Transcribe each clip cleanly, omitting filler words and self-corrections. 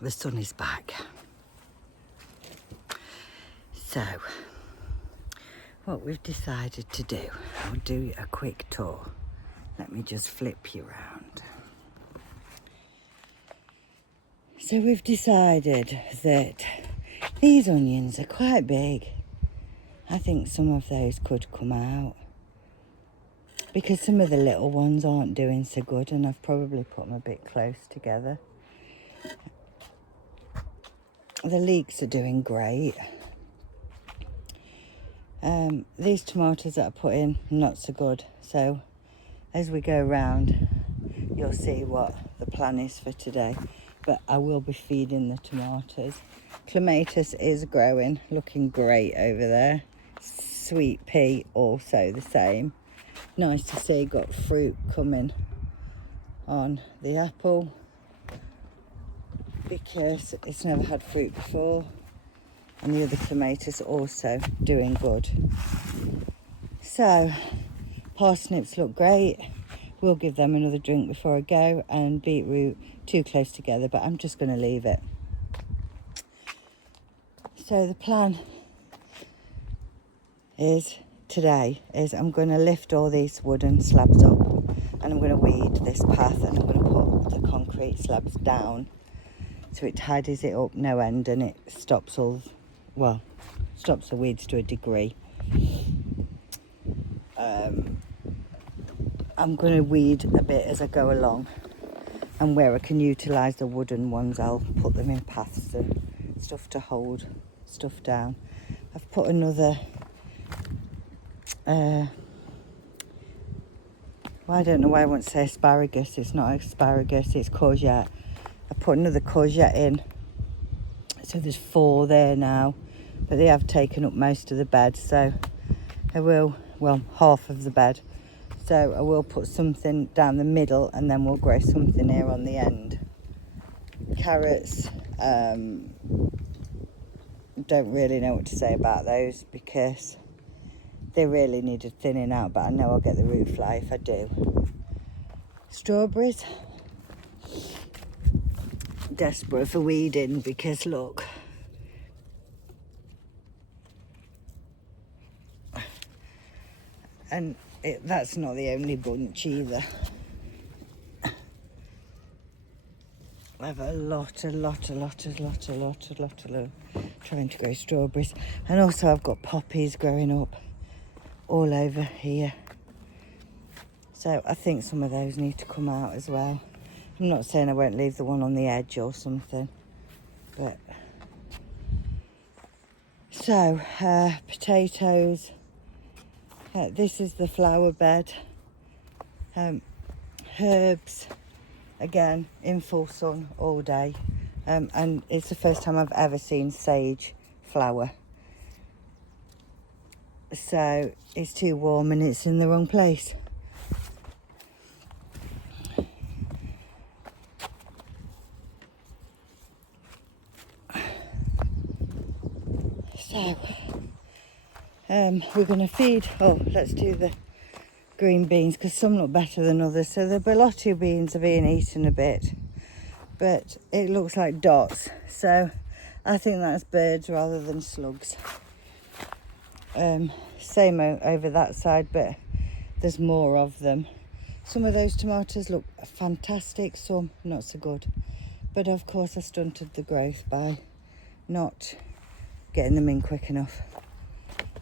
the sun is back. So what we've decided to do, I'll do a quick tour. Let me just flip you around. So we've decided that these onions are quite big. I think some of those could come out because some of the little ones aren't doing so good, and I've probably put them a bit close together. The leeks are doing great. These tomatoes that I put in, not so good. So as we go around, you'll see what the plan is for today. But I will be feeding the tomatoes. Clematis is growing, looking great over there. Sweet pea also the same. Nice to see, got fruit coming on the apple because it's never had fruit before. And the other clematis also doing good. So parsnips look great. We'll give them another drink before I go, and beetroot too close together, but I'm just going to leave it. So the plan is today is I'm going to lift all these wooden slabs up, and I'm going to weed this path, and I'm going to put the concrete slabs down so it tidies it up no end, and it stops stops the weeds to a degree. I'm going to weed a bit as I go along, and where I can utilise the wooden ones, I'll put them in paths and stuff to hold stuff down. I've put another, I don't know why I want to say asparagus. It's not asparagus, it's courgette. I put another courgette in, so there's 4 there now, but they have taken up most of the bed, so I will, half of the bed. So I will put something down the middle, and then we'll grow something here on the end. Carrots, don't really know what to say about those because they really needed thinning out, but I know I'll get the root fly if I do. Strawberries, desperate for weeding because look, and that's not the only bunch either. I have a lot trying to grow strawberries, and also I've got poppies growing up all over here, so I think some of those need to come out as well. I'm not saying I won't leave the one on the edge or something, but so potatoes. This is the flower bed. Herbs, again in full sun all day, and it's the first time I've ever seen sage flower. So it's too warm and it's in the wrong place. So we're going to feed, let's do the green beans because some look better than others. So the bellotto beans are being eaten a bit, but it looks like dots, so I think that's birds rather than slugs. Same over that side, but there's more of them. Some of those tomatoes look fantastic, some not so good, but of course I stunted the growth by not getting them in quick enough,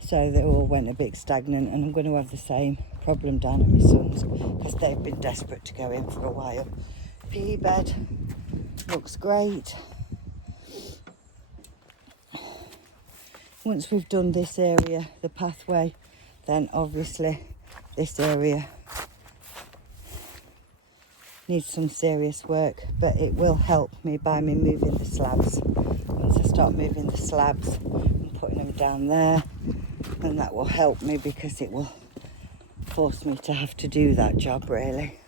so they all went a bit stagnant, and I'm going to have the same problem down at my son's because they've been desperate to go in for a while. Pea bed looks great. Once we've done this area, the pathway, then obviously this area needs some serious work, but it will help me by me moving the slabs. Once I start moving the slabs and putting them down there, then that will help me because it will force me to have to do that job really.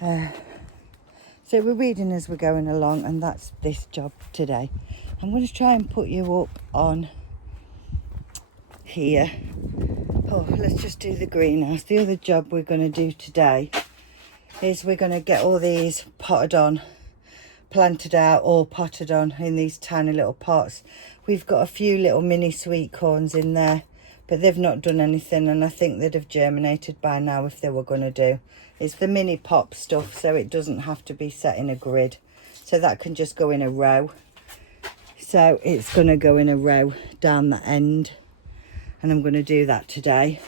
So we're reading as we're going along, and that's this job today. I'm going to try and put you up on here. Let's just do the greenhouse. The other job we're going to do today is we're going to get all these potted on planted out or potted on in these tiny little pots. We've got a few little mini sweet corns in there, but they've not done anything, and I think they'd have germinated by now if they were going to do. It's the mini pop stuff, so it doesn't have to be set in a grid, so that can just go in a row. So it's going to go in a row down the end, and I'm going to do that today.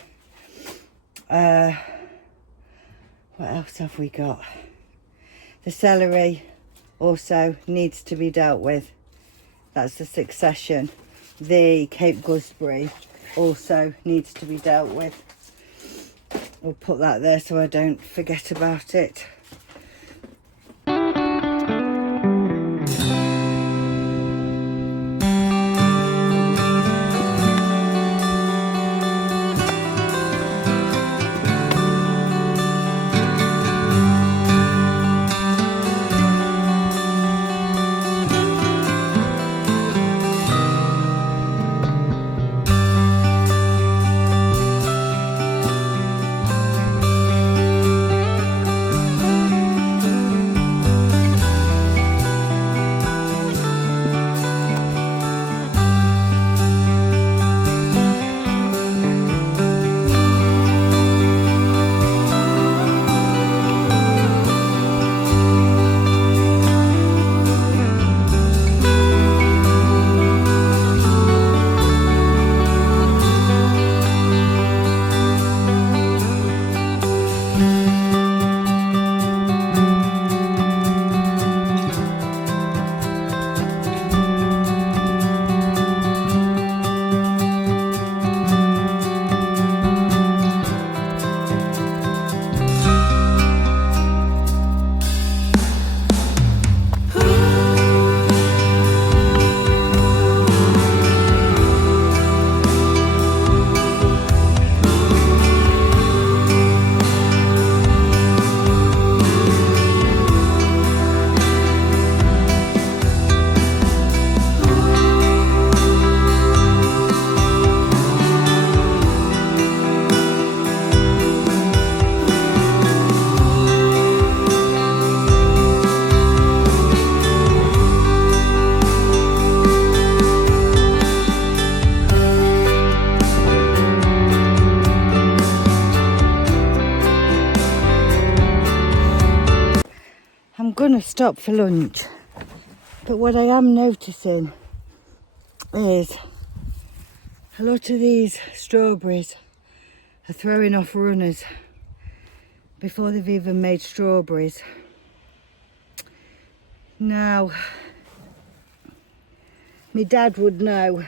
What else have we got? The celery also needs to be dealt with. That's the succession. The Cape gooseberry also needs to be dealt with. We'll put that there so I don't forget about it. I'm gonna stop for lunch, but what I am noticing is a lot of these strawberries are throwing off runners before they've even made strawberries. Now, my dad would know,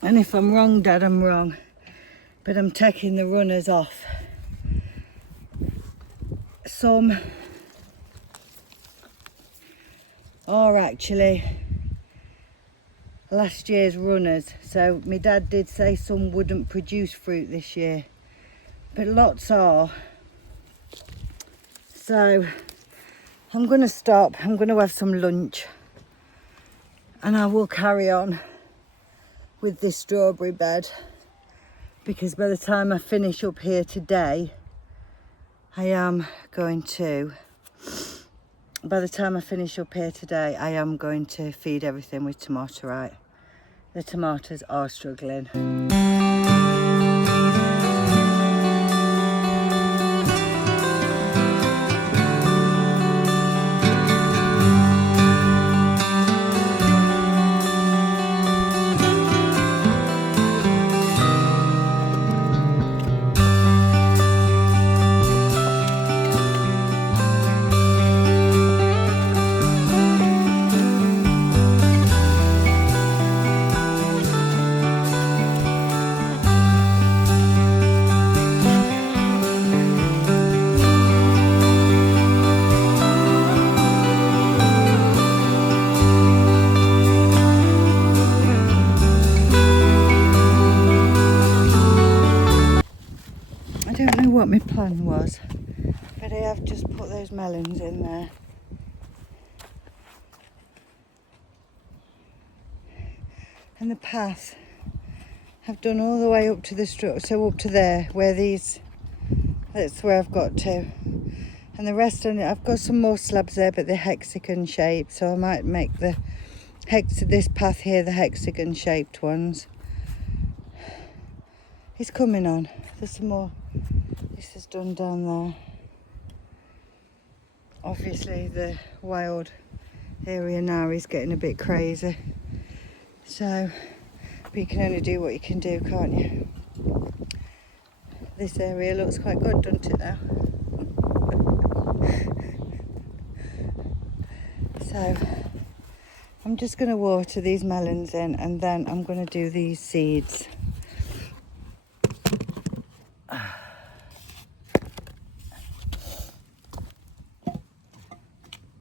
and if I'm wrong, Dad, I'm wrong, but I'm taking the runners off. Some are actually last year's runners, so my dad did say some wouldn't produce fruit this year, but lots are. So I'm going to stop, I'm going to have some lunch, and I will carry on with this strawberry bed, because by the time I finish up here today, I am going to feed everything with tomato, right? The tomatoes are struggling. What my plan was, but I have just put those melons in there. And the path I've done all the way up to the so up to there, where these, that's where I've got to. And the rest on it, I've got some more slabs there, but they're hexagon shaped, so I might make this path here the hexagon shaped ones. It's coming on. There's some more. This is done down there. Obviously the wild area now is getting a bit crazy, so but you can only do what you can do, can't you? This area looks quite good, doesn't it now? So I'm just going to water these melons in, and then I'm going to do these seeds.